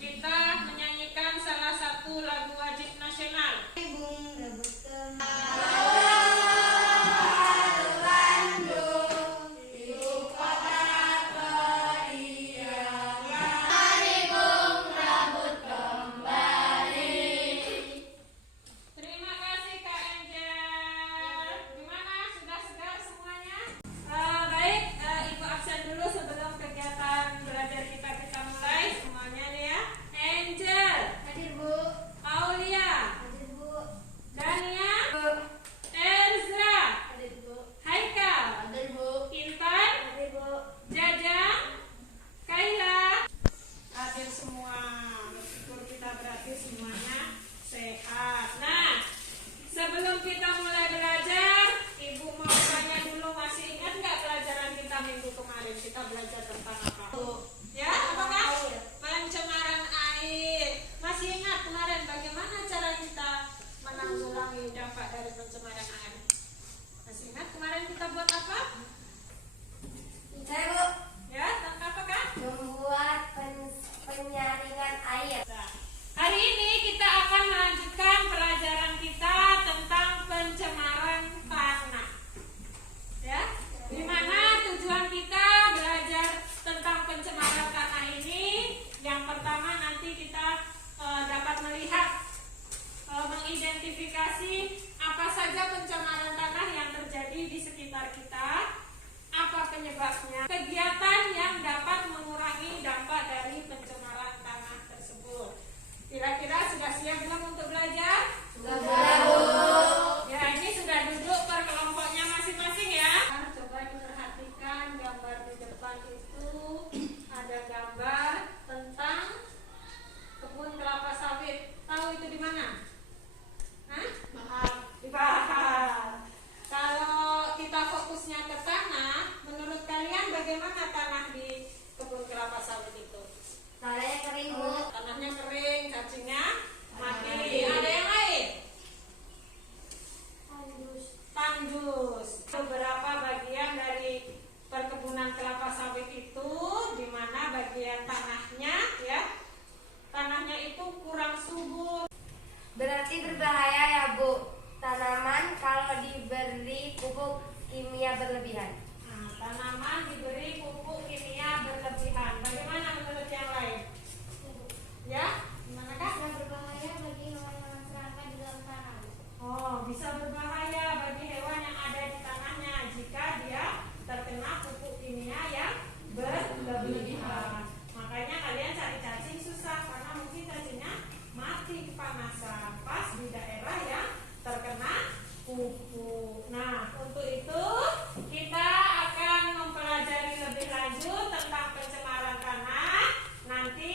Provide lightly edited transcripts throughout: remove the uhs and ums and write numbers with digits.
kita menyanyikan salah satu lagu wajib nasional. Sebelum kita mulai belajar, Ibu mau tanya dulu, masih ingat nggak pelajaran kita minggu kemarin? Kita belajar tentang apa? Ya, apakah? Pencemaran air. Masih ingat kemarin bagaimana cara kita menanggulangi dampak dari pencemaran air? Masih ingat kemarin kita buat apa? Saya, Bu. Ya, tentang apakah? Membuat penyaringan air. Nah, hari ini kita akan melanjutkan pelajaran kita tentang pencemaran tanah. Ya, di mana tujuan kita belajar tentang pencemaran tanah ini? Yang pertama nanti kita dapat melihat mengidentifikasi apa saja pencemaran tanah yang terjadi di sekitar kita, apa penyebabnya, kegiatan yang dapat mengurangi dampak dari pencemaran tanah tersebut. Kira-kira sudah siap belum untuk belajar? Sudah, Bu. Ya, ini sudah duduk per kelompoknya masing-masing ya. Coba diperhatikan gambar di depan itu, ada gambar tentang kebun kelapa sawit. Tahu itu di mana? Hah? Di Bahar. Kalau kita fokusnya ke tanah, menurut kalian bagaimana tanah di kebun kelapa sawit itu? Tanahnya kering, Bu. Tanahnya kering, cacingnya mati. Ada yang lain? Tandus. Beberapa bagian dari perkebunan kelapa sawit itu, di mana bagian tanahnya ya, tanahnya itu kurang subur. Berarti berbahaya ya, Bu. Tanaman kalau diberi pupuk kimia berlebihan. Nah, tanaman diberi pupuk kimia berlebihan. Bagaimana menurut yang lain? Ya, gimana Kak? Bisa berbahaya bagi hewan-hewan serangga di dalam tanah. Oh, bisa berbahaya bagi hewan yang ada di tanahnya jika dia terkena pupuk kimia yang berlebihan. Makanya kalian cari cacing susah karena mungkin cacingnya mati kepanasan pas di daerah yang terkena pupuk. Nah, untuk itu kita akan mempelajari lebih lanjut tentang pencemaran tanah. Nanti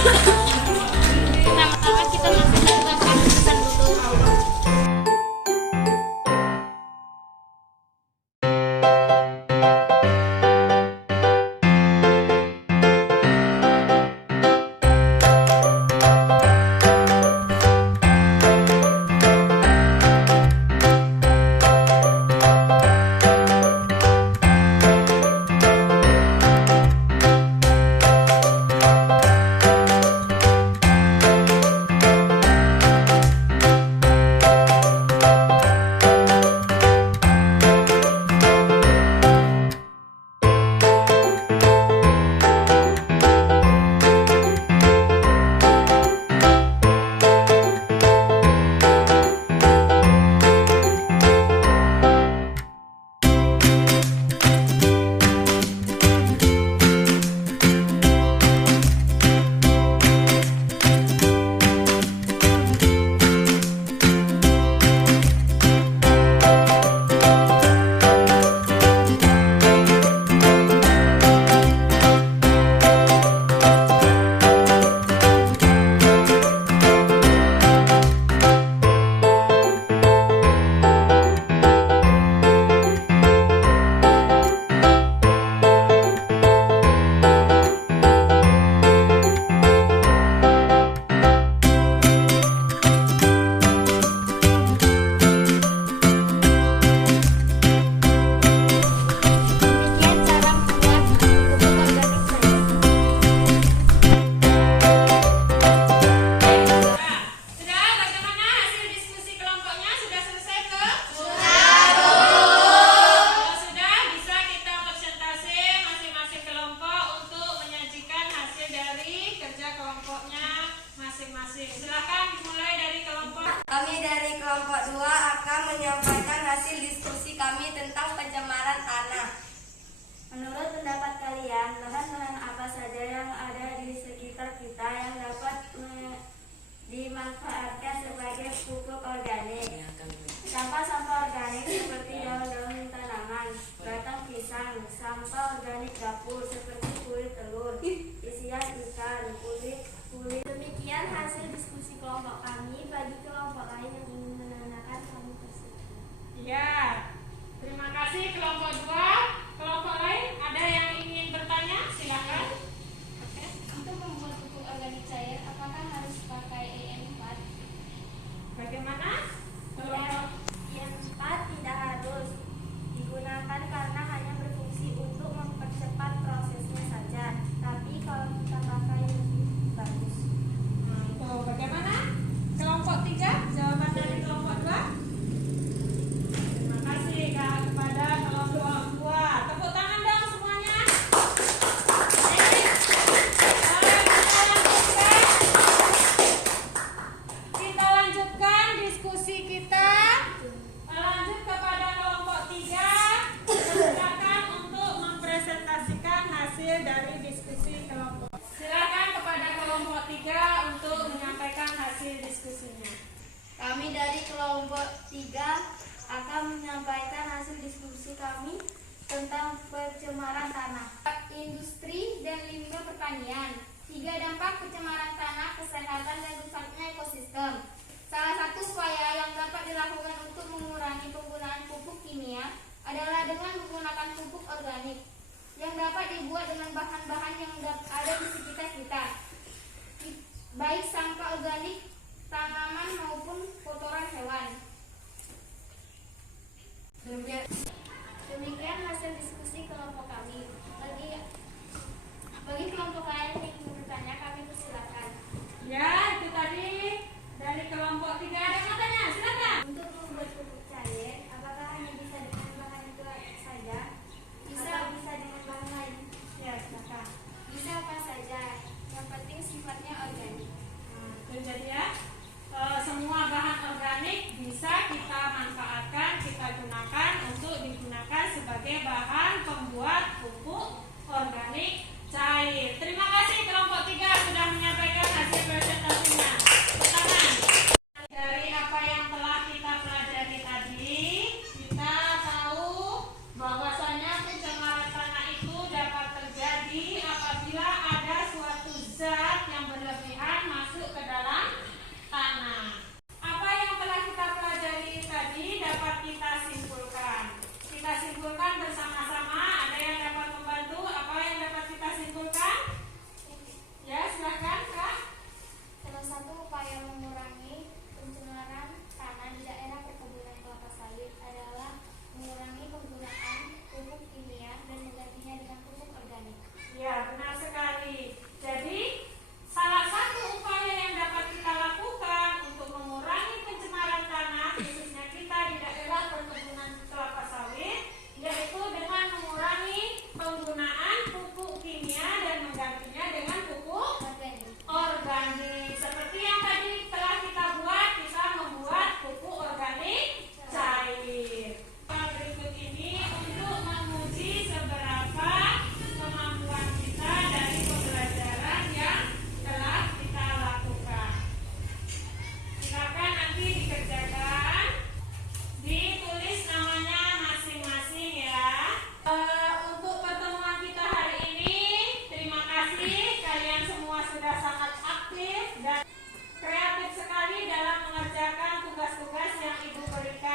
Pertama-tama kita masuk ke bagian pesan dulu. Kami dari kelompok 2 akan menyampaikan hasil diskusi kami tentang pencemaran tanah. Menurut pendapat kalian, bahan-bahan apa saja yang ada di sekitar kita yang dapat dimanfaatkan sebagai pupuk organik? Sampah-sampah organik seperti daun-daun tanaman, batang pisang, sampah organik dapur seperti kulit telur, isian ikan, kulit. Demikian hasil diskusi kelompok kami. Bagi kelompok lain yang ingin menanyakan, kami persilakan. Ya, terima kasih kelompok 2. Kelompok lain ada yang ingin bertanya? Silakan. Oke. Untuk membuat pupuk organik cair, apakah harus pakai EM4? Bagaimana? Kelompok EM4 tidak harus digunakan karena hanya berfungsi untuk mempercepat prosesnya saja. Tapi kalau kita pakai lebih bagus. Tuh, bagaimana? Kelompok 3, jawaban dari kelompok 2. Terima kasih Kak kepada kelompok 2. Tepuk tangan dong semuanya. Kita lanjutkan diskusi kita. Lanjut kepada kelompok 3. Silakan untuk mempresentasikan hasil dari diskusi kelompok. Silakan kepada kelompok 3 untuk menyampaikan hasil diskusinya. Kami dari kelompok 3 akan menyampaikan hasil diskusi kami tentang pencemaran tanah. Industri dan limbah pertanian. 3 dampak pencemaran tanah, kesehatan dan rusaknya ekosistem. Salah satu upaya yang dapat dilakukan untuk mengurangi penggunaan pupuk kimia adalah dengan menggunakan pupuk organik yang dapat dibuat dengan bahan-bahan yang ada di sekitar kita, baik sampah organik, tanaman maupun kotoran hewan. Demikian hasil diskusi kelompok kami. Bagi kelompok lain yang ingin bertanya, kami persilakan. Ya, itu tadi dari kelompok 3 ada yang mau tanya, silakan. Untuk membuat pupuk cair, apakah hanya bisa dengan bahan itu saja? Bisa dengan bahan lain? Ya, silakan. dan kreatif sekali dalam mengerjakan tugas-tugas yang Ibu berikan.